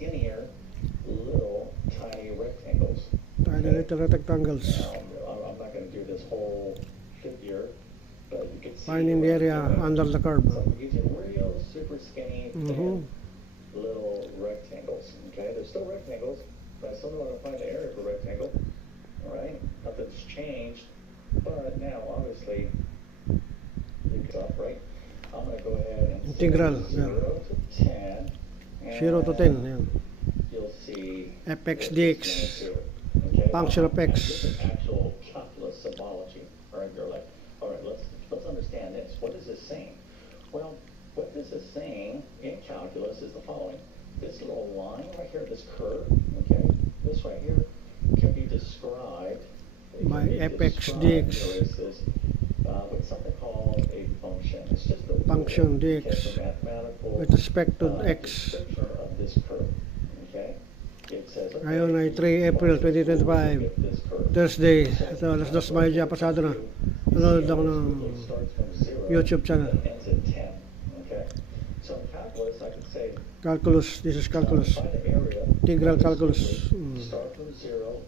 skinnier little tiny rectangles. Tiny little rectangles. I'm not going to do this whole figure, but you can see Finding the area under the curve. so I'm using real super skinny thin little rectangles. Okay, they're still rectangles, but I still want to find the area for rectangle. All right, nothing's changed, but now obviously it's up, right? I'm going to go ahead and Integral, set 0 to 10. 0 to 10. Yan. You'll see fx this dx. is going to it. Okay, Function of x. This is actual calculus symbology. All right, you're like, all right, let's understand this. What is this saying? Well, what this is saying in calculus is the following. This little line right here, this curve, okay, this right here can be described By fx dx. With something called a function. It's just the Function okay, dx the mathematical with respect to x. description of this curve. Okay, it says. Okay, Ngayon ay 3 April 2025, Thursday. Ito, alas 2 may dyan pasado na. Nanonood ako ng YouTube channel. Ends at 10. Okay, so in calculus, I could say Calculus, this is calculus. find the area. Integral calculus. Start from 0